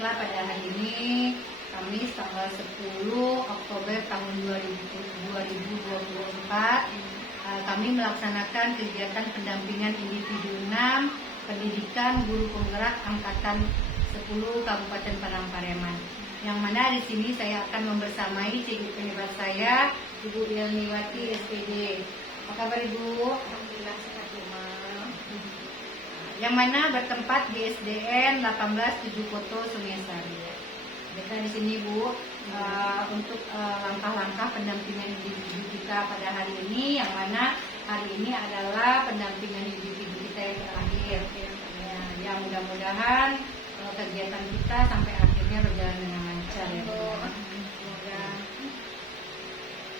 Baiklah, pada hari ini Kamis tanggal 10 Oktober tahun 2024 kami melaksanakan kegiatan pendampingan individu 6 pendidikan guru penggerak angkatan 10 Kabupaten Padang Pariaman. Yang mana di sini saya akan membersamai cikgu penyebat saya, Ibu Yelniwati SPD. Apa kabar Ibu? Alhamdulillah sehat Mama. Yang mana bertempat di SDN 18 Koto Sumiasari. Kita di sini Bu untuk langkah-langkah pendampingan individu kita pada hari ini, yang mana hari ini adalah pendampingan individu kita yang terakhir. Ya, mudah-mudahan kegiatan kita sampai akhirnya berjalan dengan lancar ya Bu. Semoga.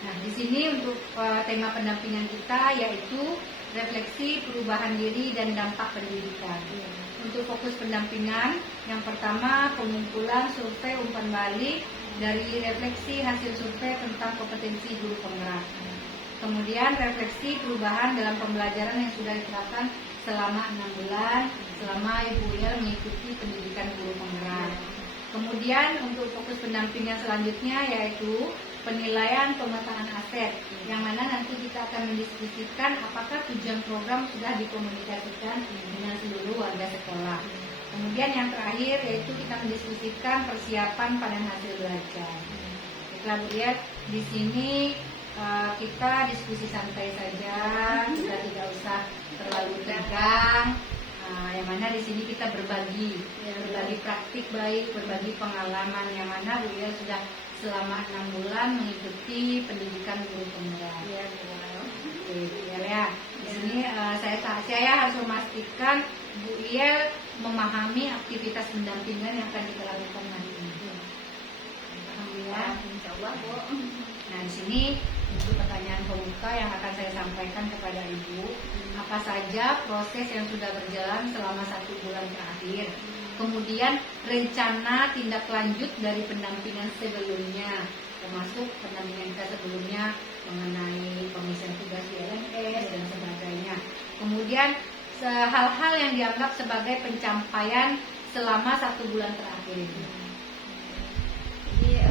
Nah, di sini untuk tema pendampingan kita yaitu refleksi perubahan diri dan dampak pendidikan. Untuk fokus pendampingan, yang pertama pengumpulan survei umpan balik dari refleksi hasil survei tentang kompetensi guru penggerak. Kemudian refleksi perubahan dalam pembelajaran yang sudah diterapkan selama 6 bulan selama Ibu Yel mengikuti pendidikan guru penggerak. Kemudian untuk fokus pendampingan selanjutnya yaitu penilaian pemetaan aset, yang mana nanti kita akan mendiskusikan apakah tujuan program sudah dikomunikasikan dengan seluruh warga sekolah. Kemudian yang terakhir yaitu kita mendiskusikan persiapan pada hasil belajar. Kita lihat di sini kita diskusi santai saja, kita tidak usah terlalu tegang. Yang mana di sini kita berbagi praktik baik, berbagi pengalaman, yang mana Bu Yel sudah selama 6 bulan mengikuti pendidikan guru penggerak. Iya, Oke, Bu Yel ya. Di sini saya harus memastikan Bu Yel memahami aktivitas pendampingan yang akan kita lakukan nanti. Paham ya? Insya Allah Bu. Nah, di sini untuk pertanyaan pembuka yang akan saya sampaikan kepada Ibu, apa saja proses yang sudah berjalan selama 1 bulan terakhir, kemudian rencana tindak lanjut dari pendampingan sebelumnya, termasuk pendampingan kita sebelumnya mengenai pengisian tugas di LMS dan sebagainya. Kemudian hal-hal yang dianggap sebagai pencapaian selama 1 bulan terakhir ini. Jadi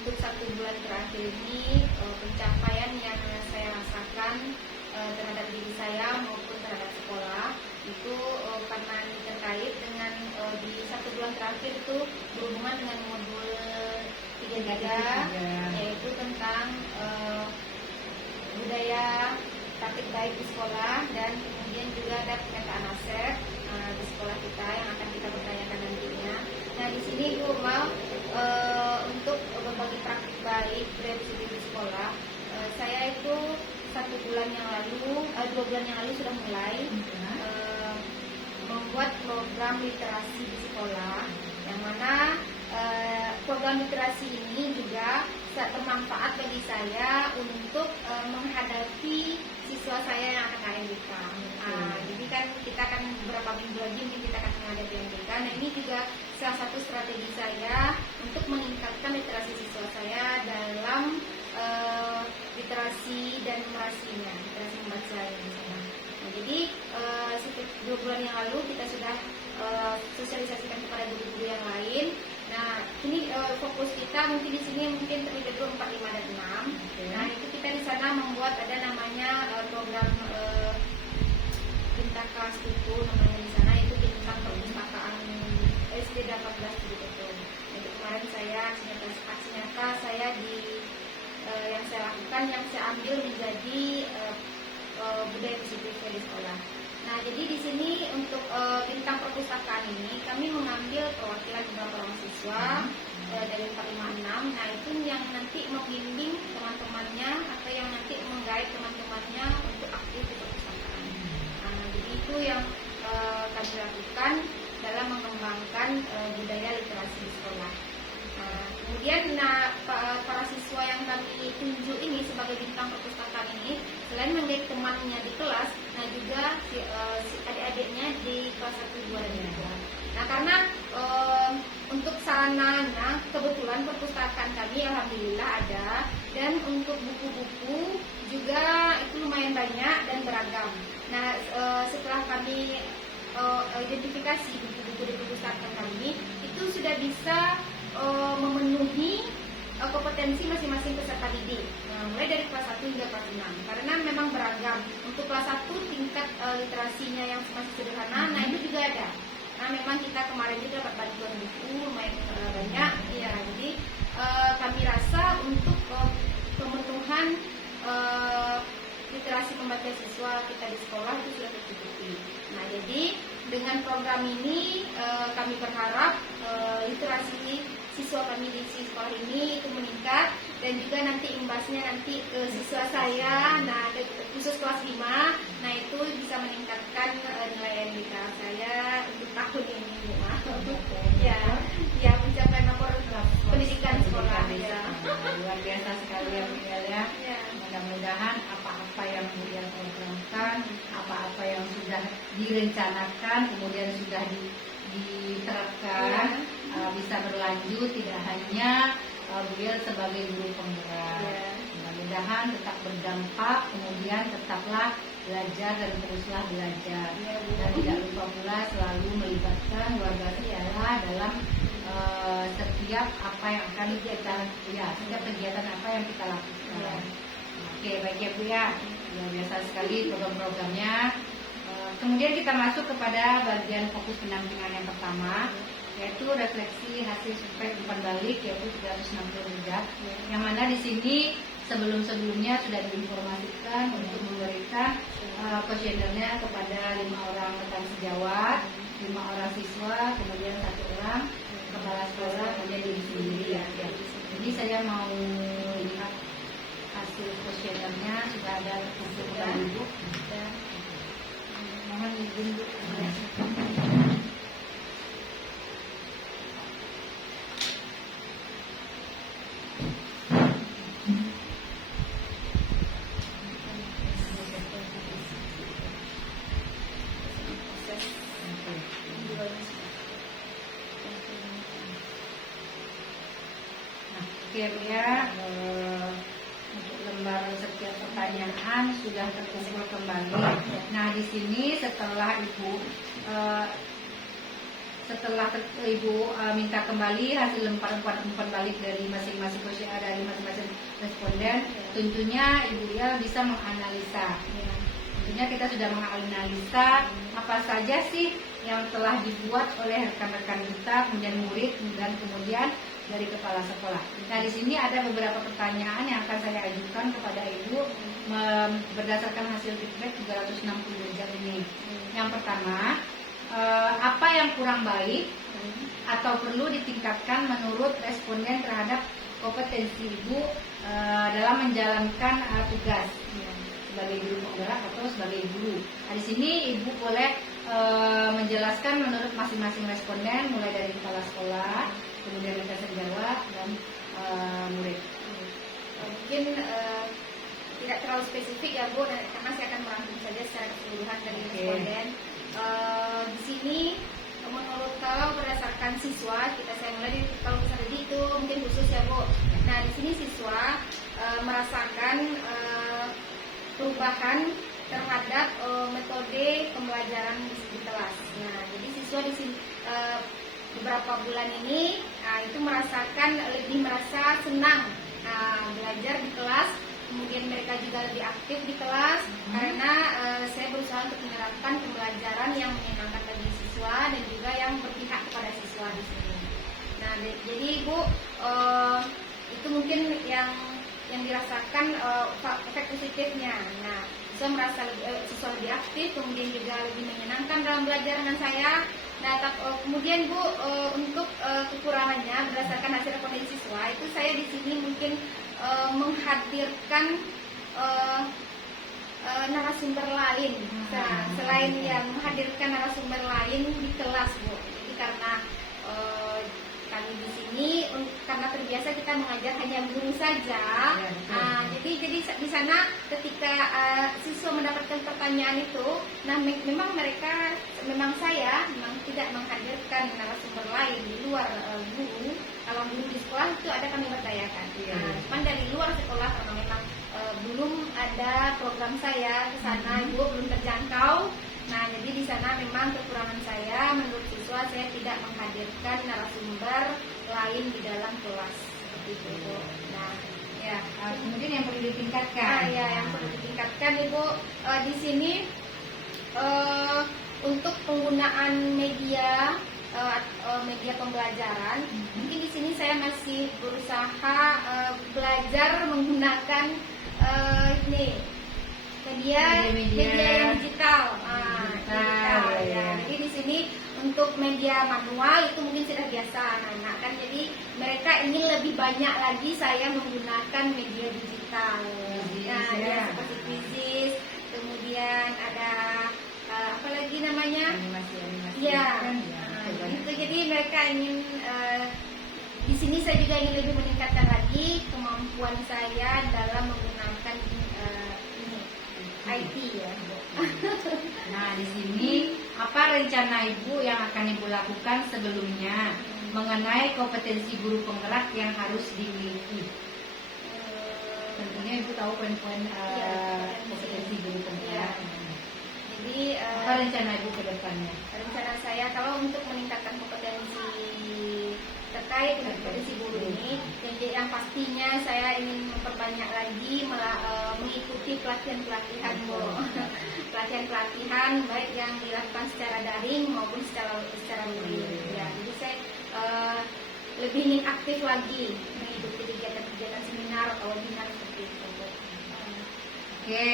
untuk 1 bulan terakhir ini pencapaian yang saya rasakan terhadap diri saya maupun terhadap sekolah itu karena terkait dengan di 1 bulan terakhir itu berhubungan dengan modul 3 yaitu tentang budaya praktik baik di sekolah, dan kemudian juga ada pemetaan aset di sekolah kita yang akan kita bertanyakan nantinya. Nah, di sini Bu mau untuk berbagi praktik baik prinsip di sekolah, saya itu 1 bulan yang lalu, 2 bulan yang lalu sudah mulai membuat program literasi di sekolah, yang mana program literasi ini juga bermanfaat bagi saya untuk menghadapi siswa saya yang akan UMK. Jadi kan kita akan beberapa minggu lagi mungkin kita akan menghadapi UMK. Nah, ini juga salah satu strategi saya untuk meningkatkan literasi siswa saya dalam literasi dan numerasinya, literasi membaca di sana. Nah, jadi 2 bulan yang lalu kita sudah sosialisasikan kepada guru-guru yang lain. Nah, ini fokus kita mungkin di sini mungkin terlebih dahulu 4, 5, dan 6. Nah, itu kita di sana membuat ada namanya program Bintaka Stuku namanya di sana, itu tentang perpustakaan SD 18 gitu. Itu kemarin saya aksi nyata saya yang saya lakukan, yang saya ambil menjadi budaya positif di sekolah. Nah, jadi di sini untuk bintang perpustakaan ini kami mengambil perwakilan beberapa orang siswa dari 456. Nah, itu yang nanti membimbing teman-temannya atau yang nanti menggait teman-temannya untuk aktif di perpustakaan. Nah, jadi itu yang kami lakukan dalam mengembangkan budaya literasi di sekolah. Kemudian para siswa yang kami tunjuk ini sebagai bintang perpustakaan ini, selain menjadi temannya di kelas, nah juga si adik-adiknya di kelas 1, 2, dan 3. Nah, karena untuk sarananya kebetulan perpustakaan kami alhamdulillah ada, dan untuk buku-buku juga itu lumayan banyak dan beragam. Nah, setelah kami identifikasi buku-buku di perpustakaan kami itu sudah bisa memenuhi kompetensi masing-masing peserta didik, mulai dari kelas 1 hingga kelas 6, karena memang beragam. Untuk kelas 1 tingkat literasinya yang masih sederhana, nah itu juga ada. Nah memang kita kemarin juga dapat bantuan buku lumayan banyak, ya. Jadi kami rasa untuk pemenuhan literasi membaca siswa kita di sekolah itu sudah tercukupi. Nah jadi dengan program ini kami berharap literasi siswa kami di sekolah ini itu meningkat, dan juga nanti imbasnya nanti ke siswa saya, nah khusus kelas 5, nah itu bisa meningkatkan nilai NIK saya untuk tahun ini, Bu. Ya mencapai nomor pendidikan sekolah ya. Luar biasa sekali ya, Bu ya. Mudah-mudahan apa-apa yang kemudian programkan, apa-apa yang sudah direncanakan kemudian sudah diterapkan, bisa berlanjut, tidak hanya beliau sebagai guru penggerak. Mudah-mudahan tetap berdampak, kemudian tetaplah belajar dan teruslah belajar, dan tidak lupa pula selalu melibatkan warga sekolah dalam setiap apa yang akan kita setiap kegiatan apa yang kita lakukan. Oke, baik ya Bu ya, luar biasa sekali program-programnya. Kemudian kita masuk kepada bagian fokus pendampingan yang pertama, yaitu refleksi hasil survei umpan balik, yaitu 360 derajat, yang mana di sini sebelum-sebelumnya sudah diinformasikan untuk memberikan kuesionernya kepada 5 orang rekan sejawat, 5 orang siswa, kemudian 1 orang kepala sekolah, kemudian diri sendiri ya. Jadi saya mau lihat hasil kuesionernya, sudah ada terkumpul kepada Ibu. Mohon izin Bu. Ya, untuk lembar setiap pertanyaan sudah terkumpul kembali. Nah, di sini setelah Ibu minta kembali hasil umpan balik dari masing-masing kuesioner, dari masing-masing responden, tentunya Ibu ya bisa menganalisa. Tentunya kita sudah menganalisa apa saja sih yang telah dibuat oleh rekan-rekan kita, kemudian murid, dan kemudian dari kepala sekolah. Nah, di sini ada beberapa pertanyaan yang akan saya ajukan kepada Ibu berdasarkan hasil feedback 360 derajat ini. Yang pertama, apa yang kurang baik atau perlu ditingkatkan menurut responden terhadap kompetensi Ibu dalam menjalankan tugas sebagai guru penggerak atau sebagai guru. Nah, di sini Ibu boleh menjelaskan menurut masing-masing responden, mulai dari kepala sekolah, kemudian rekan sejawat, dan murid. Mungkin tidak terlalu spesifik ya Bu, karena saya akan merangkum saja secara keseluruhan dari responden. Di sini menurut kalau berdasarkan siswa, saya mulai dari kalau peserta didik itu mungkin khusus ya Bu. Nah, di sini siswa merasakan perubahan terhadap metode pembelajaran di kelas. Nah, jadi siswa di sini beberapa bulan ini itu lebih merasa senang belajar di kelas, kemudian mereka juga lebih aktif di kelas karena saya berusaha untuk menerapkan pembelajaran yang menyenangkan bagi siswa dan juga yang berpihak kepada siswa di sini. Nah, jadi Ibu itu mungkin yang dirasakan efek positifnya. Nah, saya merasa siswa lebih aktif, kemudian juga lebih menyenangkan dalam belajar dengan saya. Nah, kemudian Bu, untuk kekurangannya berdasarkan hasil rekomendasi siswa itu saya di sini mungkin menghadirkan narasumber lain. Nah, selain yang menghadirkan narasumber lain di kelas Bu. Jadi karena kami di sini karena terbiasa kita mengajar hanya guru saja. Jadi di sana ketika siswa mendapatkan pertanyaan itu, nah memang saya tidak menghadirkan narasumber lain di luar guru. Kalau guru di sekolah itu ada kami berdayakan. Cuman dari luar sekolah karena memang belum ada program saya ke sana, Ibu belum terjangkau. Nah, jadi di sana memang kekurangan saya, menurut siswa saya tidak menghadirkan narasumber lain di dalam kelas seperti itu, Bu. Nah, ya. Kemudian yang perlu Nah, ditingkatkan. ya, yang perlu ditingkatkan, Ibu, di sini untuk penggunaan media media pembelajaran, mungkin di sini saya masih berusaha belajar menggunakan ini media yang digital. Digital, ya. Jadi di sini untuk media manual itu mungkin sudah biasa anak-anak kan. Jadi mereka ingin lebih banyak lagi saya menggunakan media digital. Nah, ya, seperti Quizzes, kemudian ada apa lagi namanya? Animasi. Ya. Itu jadi mereka ingin di sini saya juga ingin lebih meningkatkan lagi kemampuan saya dalam menggunakan ini IT ya. Nah, di sini apa rencana Ibu yang akan Ibu lakukan sebelumnya mengenai kompetensi guru penggerak yang harus dimiliki? Tentunya Ibu tahu poin-poin kompetensi guru penggerak. Jadi Apa rencana Ibu ke depannya? rencana saya kalau untuk meningkatkan kompetensi terkait dengan kompetensi guru ini, jadi yang pastinya saya ingin memperbanyak lagi mengikuti pelatihan-pelatihan, Bu. Pelatihan-pelatihan baik yang dilakukan secara daring maupun secara luring. Ya, jadi saya lebih ingin aktif lagi mengikuti kegiatan-kegiatan seminar atau webinar seperti itu, Bu. Oke.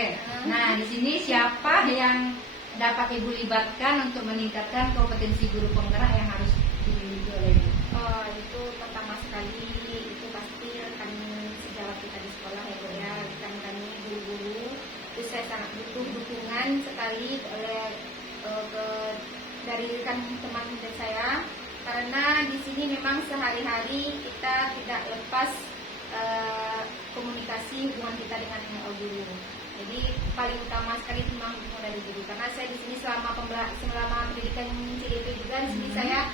Nah, di sini siapa yang dapat Ibu libatkan untuk meningkatkan kompetensi guru penggerak yang harus dimiliki oleh Ibu? Itu pertama sekali itu pasti rekan sejawat kita di sekolah ya, Bu, ya. Rekan kami guru-guru itu saya sangat butuh dukungan sekali dari rekan teman saya, karena di sini memang sehari-hari kita tidak lepas komunikasi hubungan kita dengan guru. Jadi paling utama sekali memang dari guru, karena saya di sini selama pendidikan CDP juga di sini saya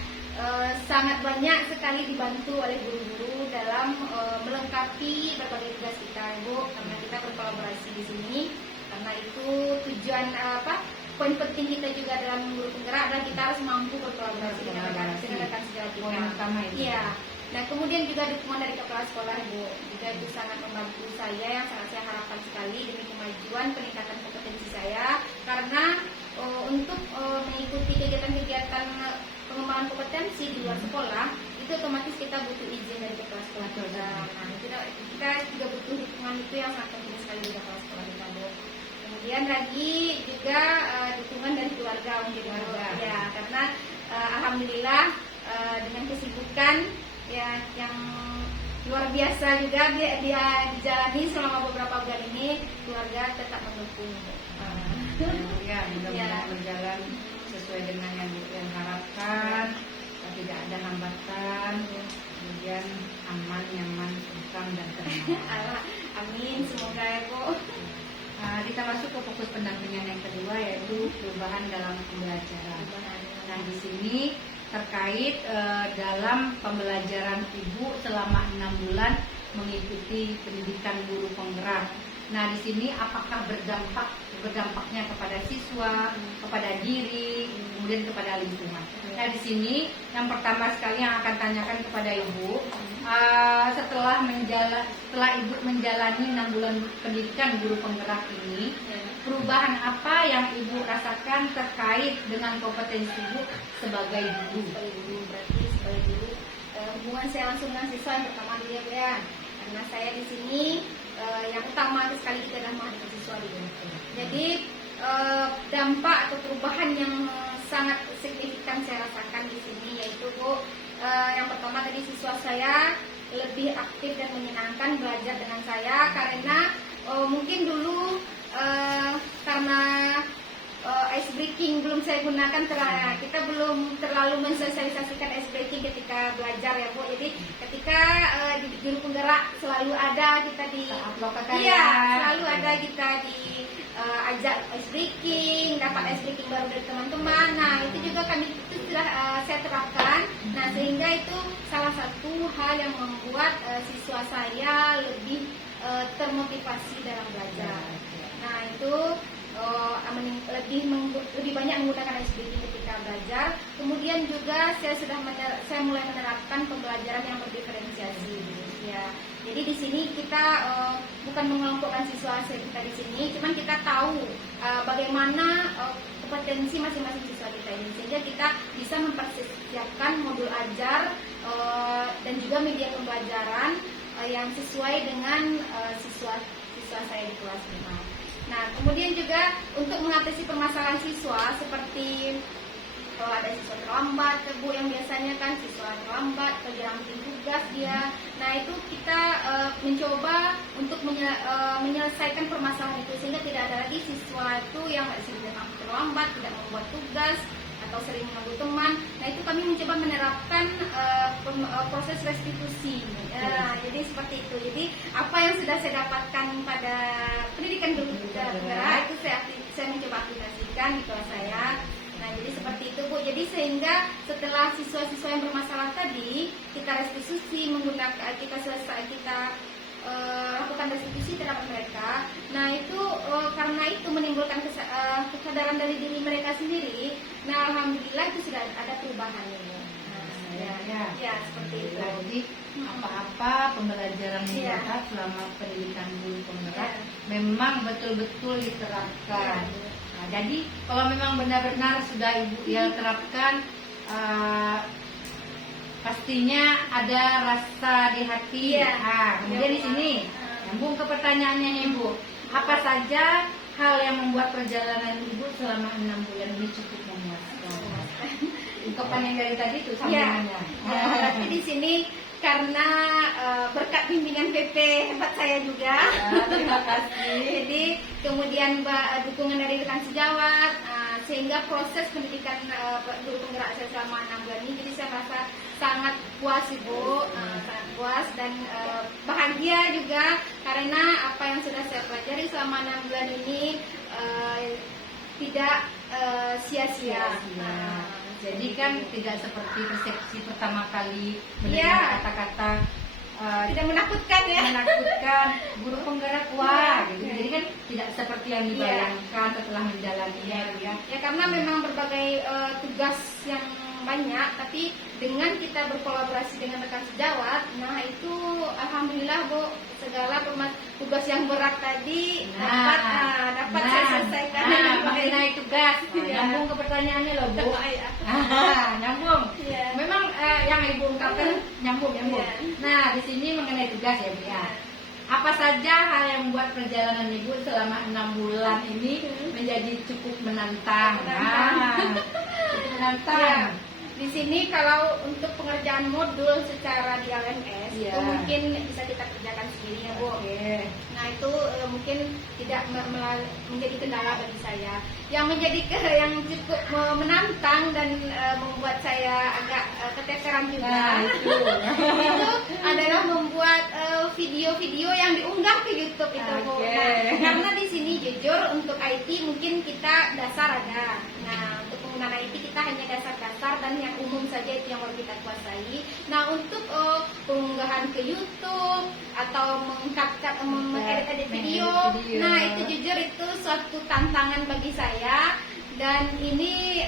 sangat banyak sekali dibantu oleh guru-guru dalam melengkapi berbagai tugas kita, Bu, karena kita berkolaborasi di sini. Karena itu tujuan poin penting kita juga dalam guru penggerak adalah kita harus mampu berkolaborasi dengan rekan sejawat kita. Poin utama itu. Iya. Nah, kemudian juga dukungan dari kepala sekolah, Bu, juga itu sangat membantu saya, yang sangat saya harapkan sekali demi kemajuan peningkatan kompetensi saya, karena untuk mengikuti kegiatan-kegiatan pengembangan kompetensi di luar sekolah itu otomatis kita butuh izin dari kepala sekolah kita. Nah, kita juga butuh dukungan itu yang sangat penting sekali dari kepala sekolah kita, Bu. Kemudian lagi juga dukungan dari keluarga mungkin, Bu. Ya, karena alhamdulillah dengan kesibukan ya yang luar biasa juga dia dijalani selama beberapa bulan ini, keluarga tetap mendukung. Ya, mudah-mudahan berjalan sesuai dengan yang harapkan, tidak ada hambatan, kemudian aman, nyaman, tentram dan tenang. Amin, semoga ya, Bu. Kita masuk ke fokus pendampingan yang kedua, yaitu perubahan dalam pembelajaran. Nah, di sini terkait dalam pembelajaran Ibu selama 6 bulan mengikuti pendidikan guru penggerak. Nah, di sini apakah berdampaknya kepada siswa, kepada diri, kemudian kepada lingkungan. Nah, di sini yang pertama sekali yang akan tanyakan kepada Ibu, setelah Ibu menjalani 6 bulan pendidikan guru penggerak ini, perubahan apa yang Ibu rasakan terkait dengan kompetensi Ibu sebagai guru? Berarti sebagai guru, hubungan saya langsung dengan siswa yang pertama dia, ya. Karena saya di sini yang utama sekali kita adalah menghadapi siswa di sini. Jadi dampak atau perubahan yang sangat signifikan saya rasakan di sini yaitu, Bu, yang pertama tadi siswa saya lebih aktif dan menyenangkan belajar dengan saya, karena mungkin dulu karena ice breaking belum saya gunakan, kita belum terlalu mensosialisasikan ice breaking ketika belajar ya, Bu. Jadi ketika di guru penggerak selalu ada kita selalu ada kita ajak ice breaking, dapat ice breaking baru dari teman-teman. Nah, itu juga itu sudah saya terapkan. Nah, sehingga itu salah satu hal yang membuat siswa saya lebih termotivasi dalam belajar. Nah, itu lebih banyak menggunakan SBD ketika belajar. Kemudian juga saya mulai menerapkan pembelajaran yang berdiferensiasi. Ya, jadi di sini kita bukan mengelompokkan siswa kita di sini, cuman kita tahu bagaimana kompetensi masing-masing siswa kita ini, sehingga kita bisa mempersiapkan modul ajar dan juga media pembelajaran yang sesuai dengan siswa saya di kelas 5. Nah, kemudian juga untuk mengatasi permasalahan siswa seperti kalau ada siswa terlambat, Bu, yang biasanya kan siswa terlambat, jarang bikin tugas dia. Nah, itu kita mencoba untuk menyelesaikan permasalahan itu, sehingga tidak ada lagi siswa itu yang terlambat, tidak membuat tugas atau sering mengganggu teman. Nah, itu kami mencoba menerapkan proses restitusi. Jadi seperti itu. Jadi apa yang sudah saya dapatkan pada pendidikan guru penggerak itu saya mencoba aplikasikan di kelas saya. Nah, jadi seperti itu, Bu. Jadi sehingga setelah siswa-siswa yang bermasalah tadi kita restitusi menggunakan kita lakukan restitusi terhadap mereka. Nah, itu karena itu menimbulkan kesadaran dari diri mereka sendiri. Nah, alhamdulillah itu sudah ada perubahannya. Ya, seperti itu. Jadi apa-apa pembelajaran yang dibahas selama pendidikan guru penggerak memang betul-betul diterapkan. Nah, jadi kalau memang benar-benar sudah Ibu yang terapkan, pastinya ada rasa di hati. Nah, kemudian di sini nyambung ke pertanyaannya nih, Bu. Apa saja hal yang membuat perjalanan Ibu selama 6 bulan ini cukup memuaskan? Ungkapan yang dari tadi itu sambungannya. Tapi di sini karena berkat bimbingan PP hebat saya juga. Terima kasih. Jadi kemudian dukungan dari rekan sejawat, sehingga proses pendidikan guru penggerak saya selama 6 bulan ini, jadi saya merasa sangat puas, Ibu, sangat puas dan bahagia juga karena apa yang sudah saya pelajari selama 6 bulan ini tidak sia-sia. Jadi kan tidak seperti persepsi pertama kali mendengar kata-kata tidak menakutkan ya. Menakutkan, guru penggerak wah gitu. Jadi kan tidak seperti yang dibayangkan setelah menjalaninya ya. Ya, karena memang berbagai tugas yang banyak, tapi dengan kita berkolaborasi dengan rekan sejawat, nah itu alhamdulillah, Bu, segala tugas yang berat tadi dapat saya selesaikan dengan baik. Mengenai tugas, nyambung ke pertanyaannya loh, Bu. Nyambung. Memang yang Ibu ungkapkan nyambung. Nah, di sini mengenai tugas ya, Bu ya. Apa saja hal yang membuat perjalanan Ibu selama 6 bulan ini menjadi cukup menantang? Cukup menantang. Di sini kalau untuk pengerjaan modul secara di LMS itu mungkin bisa kita kerjakan sendiri ya, Bu. Nah, itu mungkin tidak menjadi kendala bagi saya. Yang menjadi yang cukup menantang dan membuat saya agak keteteran juga itu adalah membuat video-video yang diunggah ke YouTube itu, Bu. Nah, karena di sini jujur untuk IT mungkin kita dasar ada. Nah, untuk penggunaan IT kita hanya dasar-dasar dan yang umum saja itu yang baru kita kuasai. Nah, untuk pengunggahan ke YouTube atau mengedit video, nah itu jujur itu suatu tantangan bagi saya. Dan ini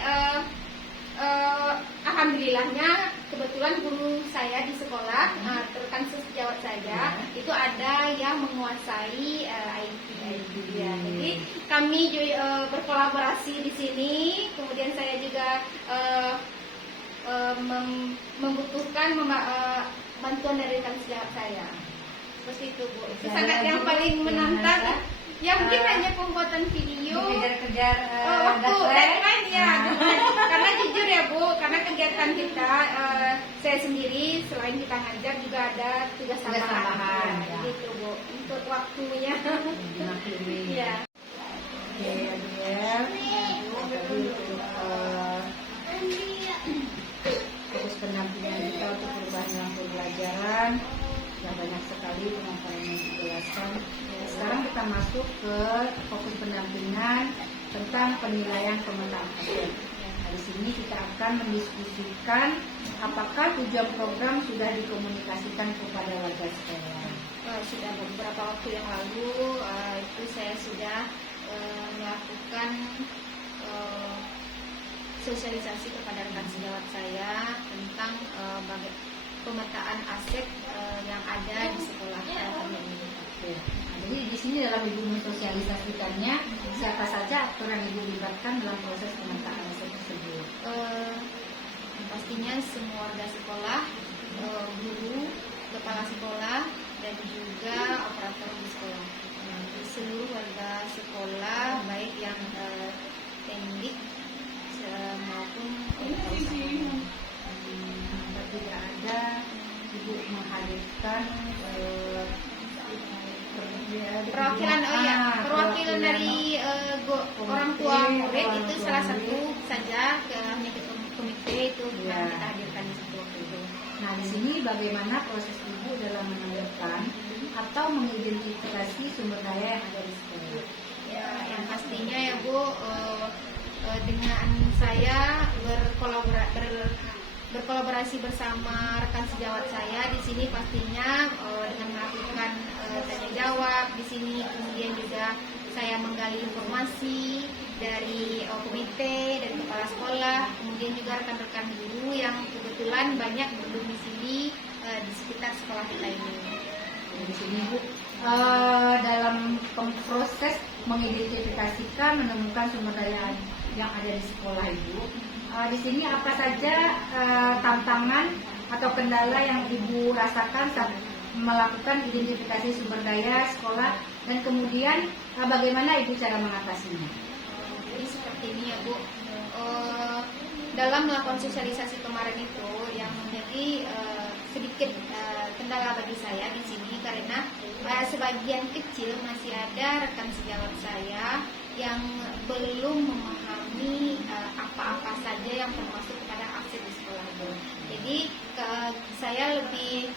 alhamdulillahnya kebetulan guru saya di sekolah, rekan sejawat saya itu ada yang menguasai IT. Ya, jadi kami berkolaborasi di sini. Kemudian saya juga membutuhkan bantuan dari rekan sejawat saya. Seperti itu, Bu. Itu sangat yang paling menantang. Ya mungkin hanya pembuatan video. Kejar-kejar deadline ya. Karena jujur ya, Bu, karena kegiatan kita saya sendiri selain kita ngajar juga ada tugas tambahan. Gitu, Bu. Untuk waktunya. Ya. Fokus pendampingan kita untuk perubahan dalam pembelajaran yang banyak sekali teman-teman yang dijelaskan. Sekarang kita masuk ke fokus pendampingan tentang penilaian pemetaan hasil. Nah, di sini kita akan mendiskusikan apakah tujuan program sudah dikomunikasikan kepada warga sekolah. Sudah beberapa waktu yang lalu itu saya sudah melakukan sosialisasi kepada rekan sejawat saya tentang pemetaan aset yang ada di sekolah kami ini. Oke. Nah, jadi di sini dalam ibu mensosialisasikannya, siapa saja aktor yang ibu libatkan dalam proses pemetaan aset tersebut? Pastinya semua warga sekolah, guru, kepala sekolah, dan juga operator di sekolah. Seluruh warga sekolah, baik yang teknik maupun usaha. Tidak ada ibu menghadirkan perwakilan perwakilan dari orang tua murid itu salah satu saja hanya komite itu yang kita hadirkan di situ. Nah, di sini bagaimana proses ibu dalam menentukan atau mengidentifikasi sumber daya yang ada di sekolah? Ya, yang pastinya ya Bu, dengan saya berkolaborasi bersama rekan sejawat saya di sini pastinya dengan melakukan tanya jawab di sini, kemudian juga saya menggali informasi dari komite, dari kepala sekolah, kemudian juga rekan-rekan guru yang kebetulan banyak berdomisili di sekitar sekolah kita ini. Di sini Bu, dalam proses mengidentifikasikan menemukan sumber daya yang ada di sekolah Ibu, di sini apa saja tantangan atau kendala yang Ibu rasakan saat melakukan identifikasi sumber daya sekolah, dan kemudian bagaimana Ibu cara mengatasinya? Jadi seperti ini ya Bu, dalam melakukan sosialisasi kemarin itu yang menjadi sedikit kendala bagi saya di sini karena sebagian kecil masih ada rekan sejawat saya yang belum memahami apa-apa saja yang termasuk kepada aset di sekolah itu. Jadi saya lebih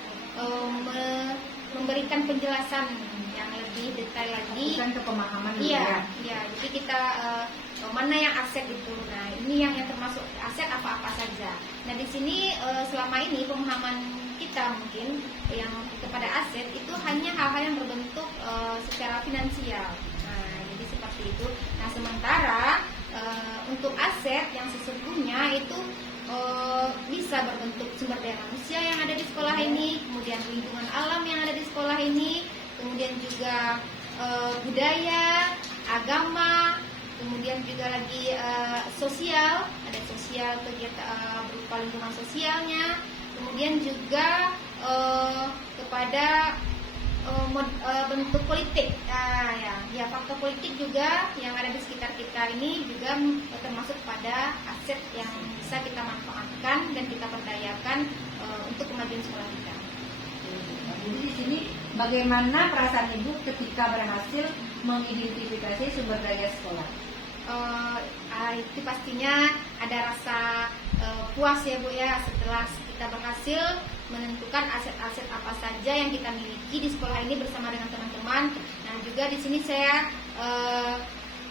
memberikan penjelasan yang lebih detail lagi. Bukan ke pemahaman. Iya. Jadi kita mana yang aset itu. Nah, ini yang termasuk aset apa-apa saja. Nah, di sini selama ini pemahaman kita mungkin yang kepada aset itu hanya hal-hal yang berbentuk secara finansial. Nah, jadi seperti itu. Nah, sementara untuk aset yang sesungguhnya itu bisa berbentuk sumber daya manusia yang ada di sekolah ini, kemudian lingkungan alam yang ada di sekolah ini, kemudian juga budaya, agama, kemudian juga lagi sosial, ada sosial kegiatan berupa lingkungan sosialnya, kemudian juga kepada bentuk politik, ya faktor politik juga yang ada di sekitar kita ini juga termasuk pada aset yang bisa kita manfaatkan dan kita perdayakan untuk kemajuan sekolah kita. Jadi di sini bagaimana perasaan Ibu ketika berhasil mengidentifikasi sumber daya sekolah? Itu pastinya ada rasa puas ya Bu ya, setelah kita berhasil menentukan aset-aset apa saja yang kita miliki di sekolah ini bersama dengan teman-teman. Nah, juga di sini saya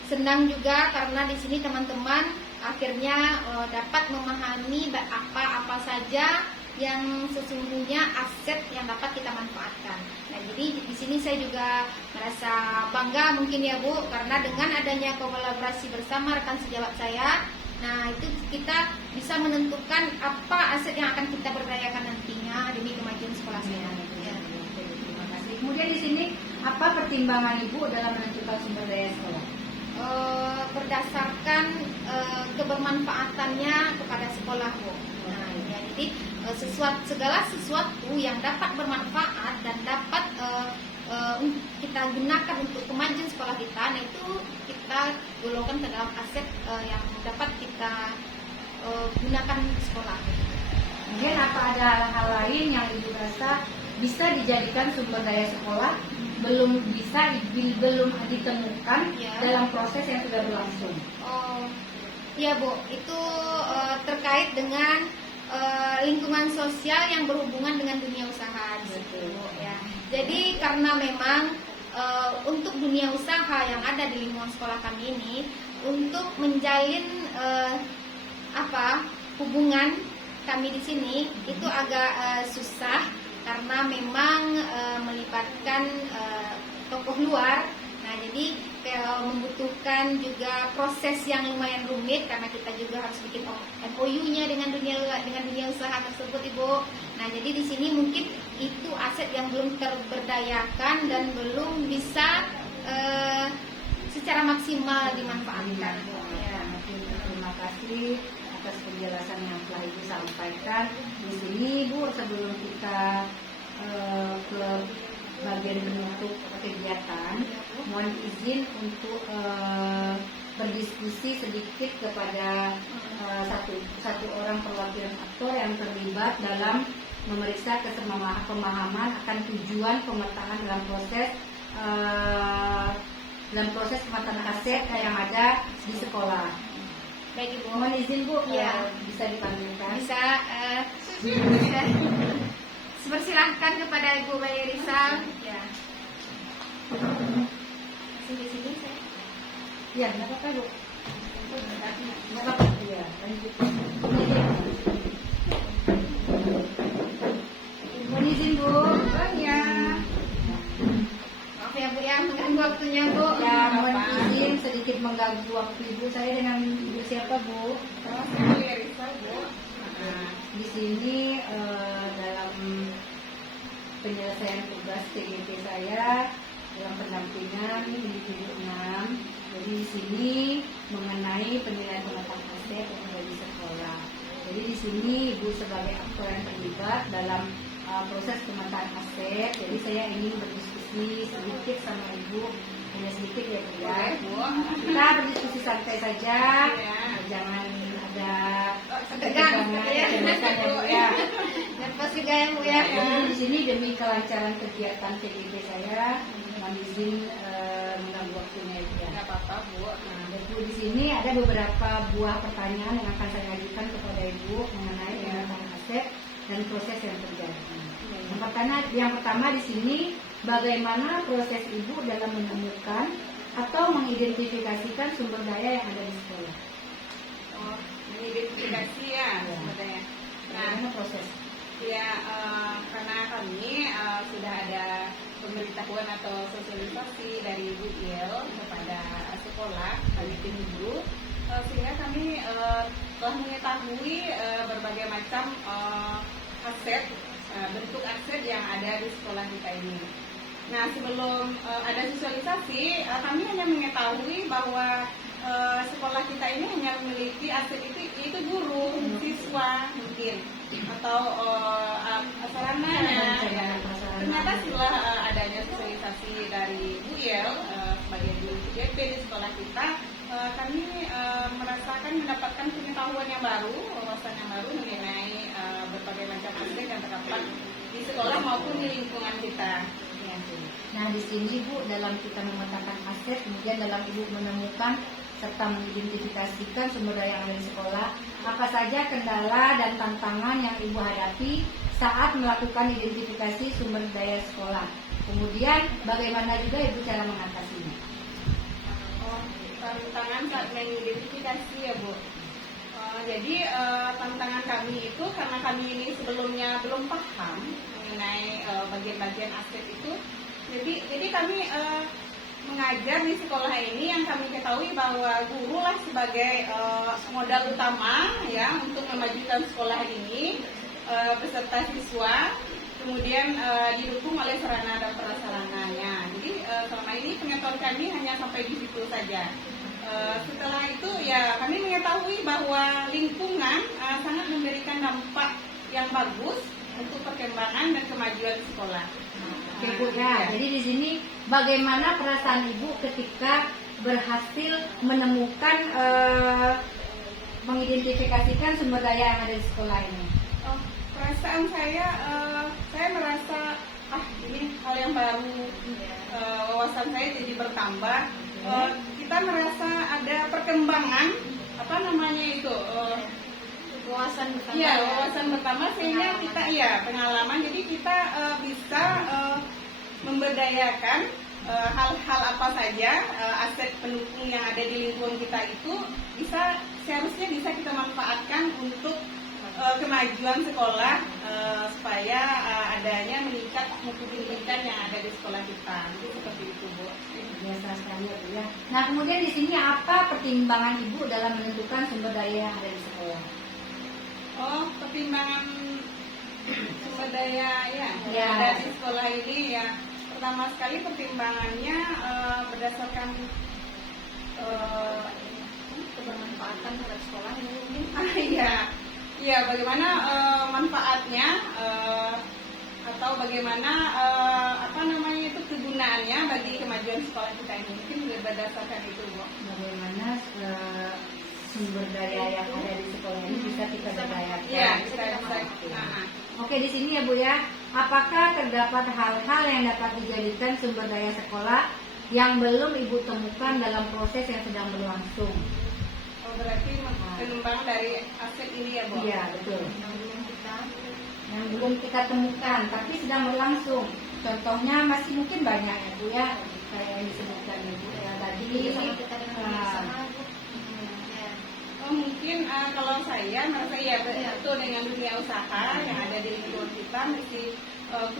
senang juga karena di sini teman-teman akhirnya dapat memahami apa saja yang sesungguhnya aset yang dapat kita manfaatkan. Nah, jadi di sini saya juga merasa bangga mungkin ya Bu, karena dengan adanya kolaborasi bersama rekan sejawat saya, nah itu kita bisa menentukan apa aset yang akan kita berdayakan nantinya demi kemajuan sekolah saya. Ya. Terima kasih. Kemudian di sini apa pertimbangan Ibu dalam menentukan sumber daya sekolah? Berdasarkan kebermanfaatannya kepada sekolah Bu. Nah, ya, jadi segala sesuatu yang dapat bermanfaat dan dapat kita gunakan untuk kemajuan sekolah kita, nah itu kita golongkan ke dalam aset yang dapat kita gunakan di sekolah. Kemudian apa ada hal-hal lain yang Ibu rasa bisa dijadikan sumber daya sekolah belum ditemukan Ya. dalam proses yang sudah berlangsung? Ya Bu, itu terkait dengan lingkungan sosial yang berhubungan dengan dunia usaha di situ, ya. Jadi karena memang untuk dunia usaha yang ada di lingkungan sekolah kami ini, untuk menjalin hubungan kami di sini itu agak susah karena memang melibatkan tokoh luar. Nah, jadi membutuhkan juga proses yang lumayan rumit karena kita juga harus bikin MOU-nya dengan dunia usaha tersebut, Ibu. Nah, jadi di sini mungkin itu aset yang belum terberdayakan dan belum bisa secara maksimal dimanfaatkan. Ya. Terima kasih atas penjelasan yang telah Ibu sampaikan. Di sini Bu, sebelum kita ke bagian penutup kegiatan, mohon izin untuk berdiskusi sedikit kepada satu orang perwakilan aktor yang terlibat dalam memeriksa pemahaman akan tujuan pemetaan dalam proses pemetaan aset yang ada di sekolah. Baik, Ibu. Mohon izin Bu, Ya. bisa dipanggilkan. Bisa persilahkan kepada Ibu Bayi Rizal. Ya. Di sini saya. Ya, nggak apa-apa Bu. Nggak apa-apa. Iya, lanjut. Mohon izin Bu. Oh ya. Maaf ya Bu ya, mengganggu waktunya Bu. Ya, mohon izin sedikit mengganggu waktu Ibu. Saya dengan Ibu siapa Bu? Saya Bayi Rizal Bu. Nah, di sini dalam penyelesaian tugas TGP saya dalam pendampingan individu 6. Jadi di sini mengenai penilaian pemetaan aset yang ada di sekolah. Jadi di sini Ibu sebagai aktor yang terlibat dalam proses pemetaan aset. Jadi saya ingin berdiskusi sedikit sama Ibu, hanya sedikit ya Bu ya. Kita berdiskusi santai saja, jangan ada Tegang, ya. kecemasan ya Bu ya. Dan pas juga ya Bu ya. Jadi di sini demi kelancaran kegiatan TGP saya, mohon izin mengganggu waktunya Ibu ya. Nggak apa-apa Bu. Nah, dan Bu di sini ada beberapa buah pertanyaan yang akan saya ajukan kepada Ibu mengenai pemetaan aset dan proses yang terjadi. Yang pertama di sini, bagaimana proses Ibu dalam menemukan atau mengidentifikasikan sumber daya yang ada di sekolah? Oh, mengidentifikasi ya sebenarnya. Nah, Bagaimana proses? ya karena kami sudah ada pemberitahuan atau sosialisasi dari Bu Il kepada sekolah, dari tim guru, sehingga kami telah mengetahui berbagai macam aset, bentuk aset yang ada di sekolah kita ini. Nah, sebelum ada sosialisasi, kami hanya mengetahui bahwa sekolah kita ini hanya memiliki aset itu guru, siswa mungkin, atau sarana. Ternyata setelah adanya sosialisasi dari Bu Il sebagai guru TGP di sekolah kita, kami mendapatkan pengetahuan yang baru, wawasan yang baru mengenai berbagai macam aset yang terdapat di sekolah maupun di lingkungan kita. Nah, di sini Bu, dalam kita memetakan aset, kemudian dalam Ibu menemukan serta mengidentifikasikan sumber daya yang ada di sekolah, apa saja kendala dan tantangan yang Ibu hadapi saat melakukan identifikasi sumber daya sekolah. Kemudian bagaimana juga Ibu cara mengatasinya? Tantangan saat mengidentifikasi ya Bu. Jadi tantangan kami itu karena kami ini sebelumnya belum paham mengenai bagian-bagian aset itu. Jadi kami mengajar di sekolah ini yang kami ketahui bahwa guru lah sebagai modal utama ya untuk memajukan sekolah ini beserta siswa, kemudian didukung oleh sarana dan prasarananya. Jadi selama ini pengetahuan kami hanya sampai di situ saja. Setelah itu ya kami mengetahui bahwa lingkungan sangat memberikan dampak yang bagus untuk perkembangan dan kemajuan sekolah. Oke Bu ya. Jadi di sini bagaimana perasaan Ibu ketika berhasil menemukan mengidentifikasikan sumber daya yang ada di sekolah ini? Perasaan saya merasa ini hal yang baru, wawasan saya jadi bertambah. Kita merasa ada perkembangan Wawasan bertambah. Iya, wawasan pertama sehingga kita pengalaman. Jadi kita bisa memberdayakan hal-hal apa saja aset pendukung yang ada di lingkungan kita itu seharusnya bisa kita manfaatkan untuk kemajuan sekolah supaya adanya meningkat mutu pendidikan yang ada di sekolah kita. Seperti itu, Bu. Biasa sekali ya Bu ya. Nah kemudian di sini apa pertimbangan Ibu dalam menentukan sumber daya yang ada di sekolah? Oh, pertimbangan sumber daya ya, Ya. yang ada di sekolah ini ya. Pertama sekali pertimbangannya berdasarkan Kebermanfaatan terhadap sekolah ini mungkin. iya, bagaimana manfaatnya atau bagaimana itu kegunaannya bagi kemajuan sekolah kita ini, mungkin berdasarkan itu, Bu. Bagaimana sumber daya yang ada di sekolah ini bisa kita berdayakan? Iya, bisa. Oke, di sini ya Bu ya. Apakah terdapat hal-hal yang dapat dijadikan sumber daya sekolah yang belum Ibu temukan dalam proses yang sedang berlangsung? Oh, berarti pengembangan dari aset ini ya, Bu? Iya, betul. Yang belum kita temukan, tapi sedang berlangsung. Contohnya masih mungkin banyak ya Bu ya, kayak yang disebutkan Ibu ya tadi. Sama kita dengan sama Bu. Oh, mungkin kalau saya merasa ya betul dengan dunia usaha yang ada di lingkungan kita mesti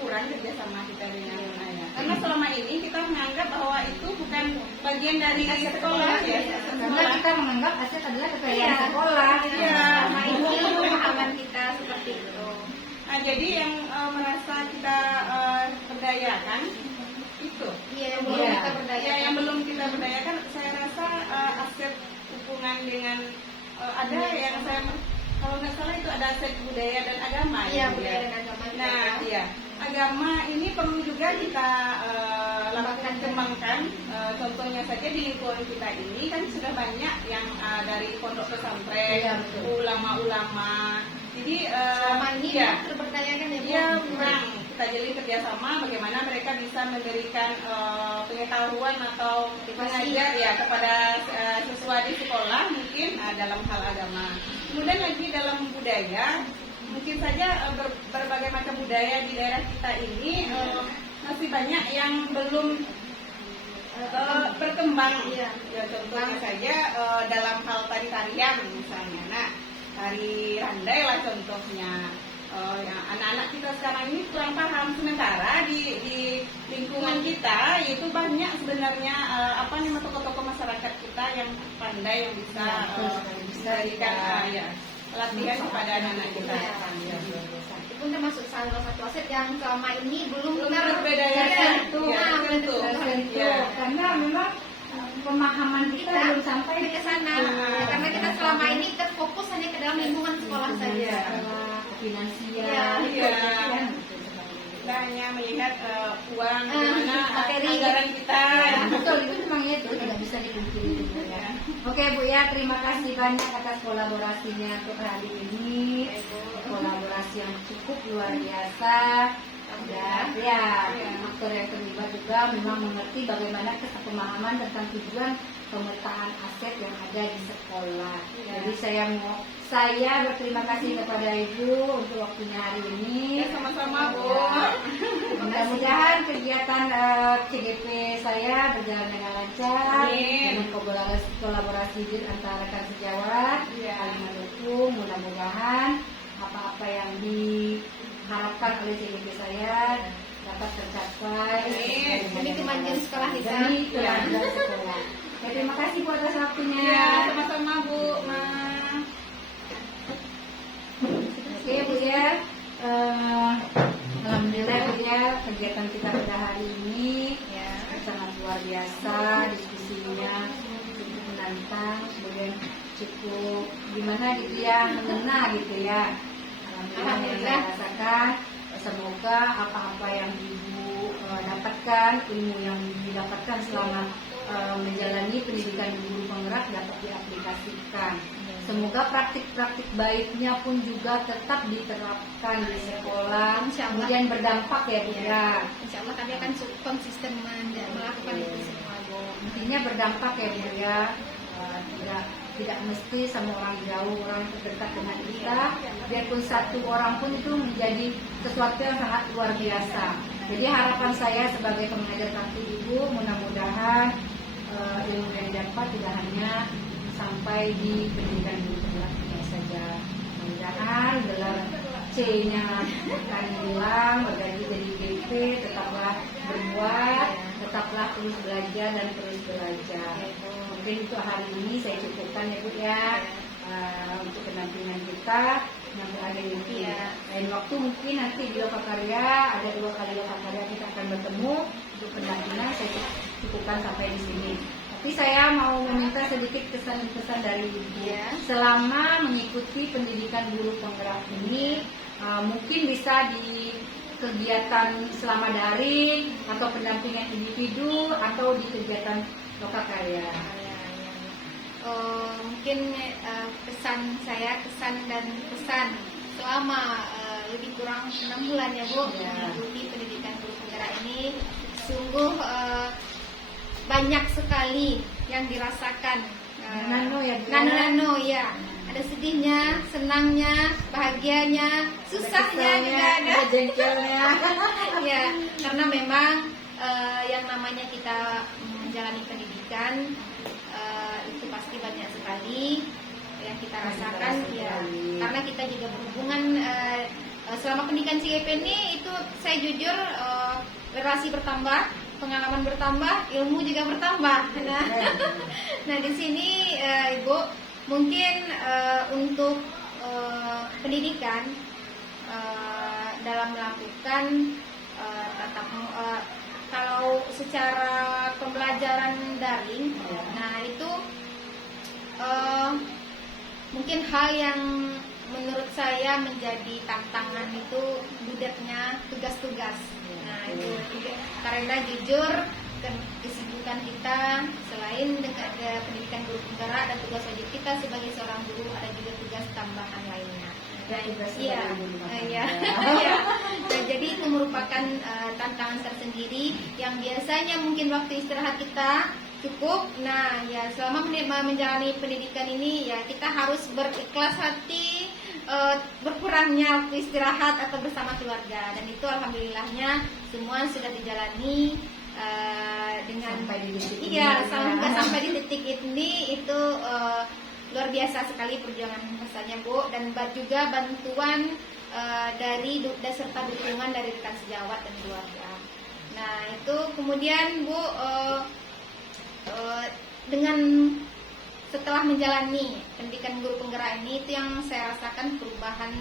kurang kerjasama kita dengan ayah. Karena selama ini kita menganggap bahwa itu bukan bagian dari sekolah ya. Karena kita menganggap aset adalah kekayaan sekolah. Iya. Selama ini pemahaman kita seperti itu. Nah, jadi yang merasa kita berdayakan itu. Iya, yang belum Iya. kita berdaya. Ya, yang belum kita berdayakan, saya rasa aset hubungan dengan ada yang saya kalau nggak salah itu ada aset budaya dan agama. Iya, ya, Bu, budaya ya. dan agama. Nah, iya. Agama ini perlu juga kita lakukan kembangkan. Contohnya saja di lingkungan kita ini kan sudah banyak yang dari pondok pesantren, Iya, betul. ulama-ulama. Jadi Selama ini ya, terberdayakan ya Bu. ya kurang kita jalin kerjasama bagaimana mereka bisa memberikan pengetahuan atau mengajar ya kepada siswa di sekolah mungkin dalam hal agama. Kemudian lagi dalam budaya, mungkin saja berbagai macam budaya di daerah kita ini masih banyak yang belum berkembang. Iya. Ya, contohnya saja dalam hal tari-tarian misalnya. Nah, tari randai lah contohnya. Ya, anak-anak kita sekarang ini kurang paham, sementara di lingkungan kita itu banyak sebenarnya tokoh-tokoh masyarakat kita yang pandai yang bisa memberikan pelatihan kepada anak-anak kita. Itu pun termasuk salah satu aset yang selama ini belum kita berdayakan. Itu. Ya, Nah, betul. betul. Ya. Karena memang pemahaman kita belum sampai ke sana. Karena kita selama ini terfokus hanya ke dalam lingkungan sekolah saja. Finansial. Iya. Kita hanya melihat uang gimana materi. anggaran kita. Betul, itu memang itu tidak bisa dipungkiri juga ya. Oke Bu ya, terima kasih banyak atas kolaborasinya untuk hari ini. Kolaborasi yang cukup luar biasa. Dan ya, aktor yang terlibat juga memang mengerti bagaimana pemahaman tentang tujuan pemetaan aset yang ada di sekolah. Jadi saya berterima kasih kepada Ibu untuk waktunya hari ini. Ya, sama-sama Bu. Mudah-mudahan kegiatan CGP saya berjalan dengan lancar. Amin. Dengan kolaborasi antara rekan sejawat, Ya. saling mendukung. Mudah-mudahan apa-apa yang diharapkan oleh CGP saya dapat tercapai. Amin. Demi kemajuan sekolah kita. Demi kemajuan sekolah. Ya, terima kasih Bu atas waktunya. Ya, sama-sama Bu. Oke Bu ya. Alhamdulillah Bu ya, kegiatan kita pada hari ini sangat luar biasa, diskusinya cukup menantang, kemudian cukup gimana gitu ya, mengena gitu ya. Alhamdulillah rasakan. Semoga apa-apa yang Ibu dapatkan, ilmu yang didapatkan selama menjalani pendidikan guru penggerak dapat diaplikasikan. Semoga praktik-praktik baiknya pun juga tetap diterapkan di sekolah, kemudian berdampak ya Bu ya. Insya Allah kami akan konsisten melakukan itu semua Bu. Intinya berdampak ya Bu ya. Tidak mesti sama orang jauh, orang terdekat dengan kita, biarpun satu orang pun itu menjadi sesuatu yang sangat luar biasa. Jadi harapan saya sebagai pengajar praktik Ibu, mudah-mudahan ilmu yang didapat tidak hanya sampai di pendidikan guru penggeraknya saja. Mudah-mudahan gelar C-nya akan hilang, berganti jadi GP. Tetaplah berbuat, tetaplah terus belajar dan terus belajar. Mungkin itu hari ini saya cukupkan ya Bu ya, untuk pendampingan kita yang berakhir nanti. Lain waktu mungkin nanti di Lokakarya ada 2 kali Lokakarya kita akan bertemu untuk pendampingan. Saya cukupkan sampai di sini. Tapi saya mau meminta sedikit kesan-kesan dari Ibu. Selama mengikuti pendidikan guru penggerak ini, mungkin bisa di kegiatan selama daring atau pendampingan individu atau di kegiatan Lokakarya. Mungkin kesan dan pesan selama lebih kurang 6 bulan ya Bu mengikuti pendidikan guru penggerak ini, sungguh banyak sekali yang dirasakan. Nano ya, ada sedihnya, senangnya, bahagianya, susahnya juga ada, jengkelnya. Ya, karena memang yang namanya kita menjalani pendidikan itu pasti banyak sekali yang kita rasakan ya, karena kita juga berhubungan selama pendidikan CGP ini itu saya jujur relasi bertambah, pengalaman bertambah, ilmu juga bertambah. Nah di sini Ibu mungkin untuk pendidikan dalam melakukan kalau secara pembelajaran daring, nah itu mungkin hal yang menurut saya menjadi tantangan itu budetnya tugas-tugas. Nah itu karena jujur kesibukan kita selain dengan pendidikan guru penggerak dan tugas wajib kita sebagai seorang guru, ada juga tugas tambahan lainnya. Nah, jadi itu merupakan tantangan tersendiri yang biasanya mungkin waktu istirahat kita cukup. Nah ya, selama menjalani pendidikan ini ya kita harus berikhlas hati berkurangnya waktu istirahat atau bersama keluarga, dan itu alhamdulillahnya semua sudah dijalani dengan sampai di titik sampai di titik ini. Itu luar biasa sekali perjuangan rasanya Bu, dan juga bantuan dari serta dukungan dari rekan sejawat dan keluarga. Nah itu kemudian Bu dengan setelah menjalani pendidikan guru penggerak ini, itu yang saya rasakan perubahan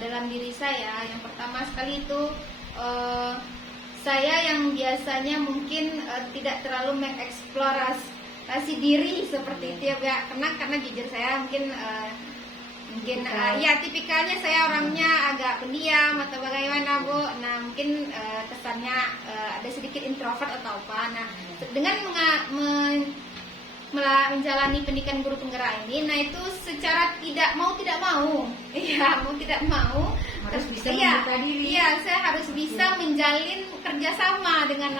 dalam diri saya. Yang pertama sekali itu saya yang biasanya mungkin tidak terlalu mengeksplorasi diri seperti itu ya, karena jujur saya mungkin ya tipikalnya saya orangnya agak pendiam atau bagaimana Bu. Nah mungkin kesannya ada sedikit introvert atau apa. Nah dengan menjalani pendidikan guru penggerak ini, nah itu secara mau tidak mau harus bisa membuka diri. Iya, saya harus bisa menjalin kerjasama dengan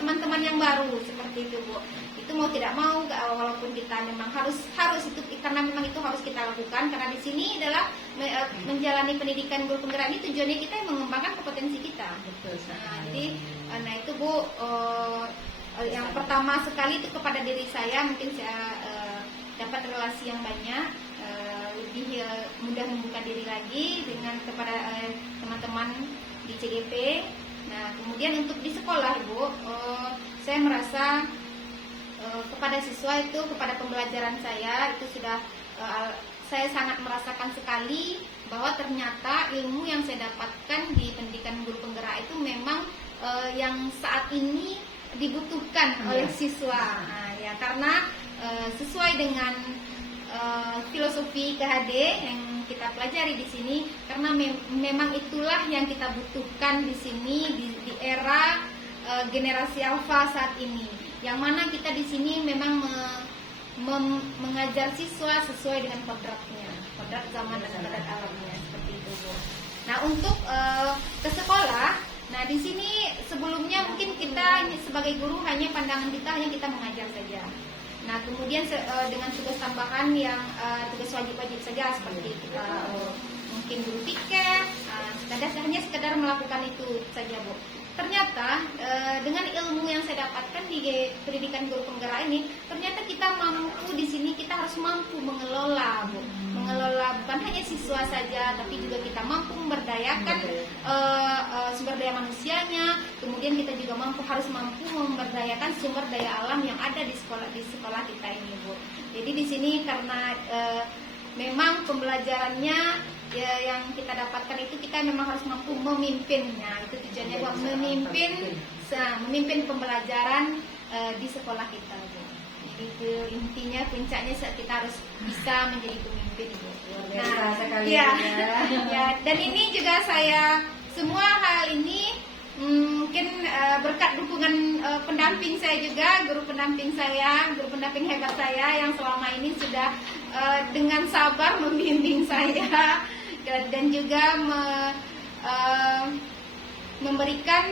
teman-teman yang baru seperti itu Bu. Itu mau tidak mau, walaupun kita memang harus itu, karena memang itu harus kita lakukan, karena di sini adalah menjalani pendidikan guru penggerak ini tujuannya kita mengembangkan kompetensi kita. Betul. Nah itu Bu, yang pertama sekali itu kepada diri saya, mungkin saya dapat relasi yang banyak, lebih mudah membuka diri lagi kepada teman-teman di CGP. Nah kemudian untuk di sekolah Bu, saya merasa kepada siswa itu, kepada pembelajaran saya itu sudah saya sangat merasakan sekali bahwa ternyata ilmu yang saya dapatkan di pendidikan guru penggerak itu memang yang saat ini dibutuhkan oleh siswa. Nah, ya karena sesuai dengan filosofi KHD yang kita pelajari di sini, karena memang itulah yang kita butuhkan di sini di era generasi alfa saat ini, yang mana kita di sini memang mengajar siswa sesuai dengan kodrat zaman dan kodrat alamnya seperti itu Bu. Nah untuk ke sekolah, nah di sini sebelumnya mungkin kita sebagai guru hanya pandangan kita hanya kita mengajar saja. Nah kemudian dengan tugas tambahan yang tugas wajib saja seperti kita mungkin guru piket, hanya sekedar melakukan itu saja Bu. Ternyata dengan ilmu yang saya dapatkan di pendidikan guru penggerak ini, ternyata kita mampu di sini, kita harus mampu mengelola Bu, mengelola bukan hanya siswa saja, tapi juga kita mampu memberdayakan sumber daya manusianya. Kemudian kita juga harus mampu memberdayakan sumber daya alam yang ada di sekolah kita ini, Bu. Jadi di sini karena memang pembelajarannya yang kita dapatkan itu kita memang harus mampu memimpinnya. Itu tujuannya, Bu, memimpin pembelajaran di sekolah kita, Bu. Itu intinya, puncaknya kita harus bisa menjadi pemimpin, Bu. Nah, sekali ya, ya. dan ini juga saya, semua hal ini mungkin berkat dukungan pendamping saya juga, guru pendamping hebat saya yang selama ini sudah dengan sabar membimbing saya dan juga memberikan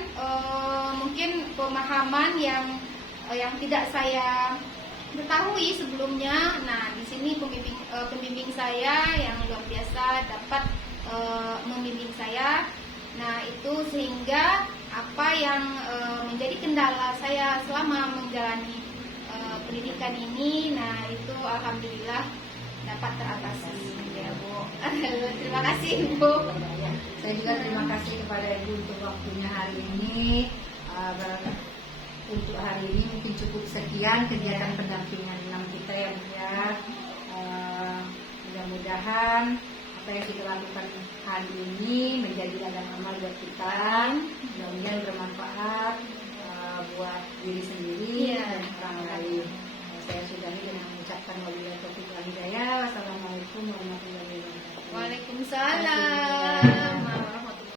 mungkin pemahaman yang tidak saya ketahui sebelumnya. Nah, di sini pembimbing saya yang luar biasa dapat membimbing saya. Nah, itu sehingga apa yang menjadi kendala saya selama menjalani pendidikan ini, nah itu alhamdulillah dapat teratasi, ya, Bu. Terima kasih, Bu. Saya juga terima kasih kepada Ibu untuk waktunya hari ini. Untuk hari ini mungkin cukup sekian kegiatan pendampingan 6 kita ya, Bu, ya. Mudah-mudahan apa yang kita lakukan hari ini menjadi ladang amal buat kita, mudah-mudahan bermanfaat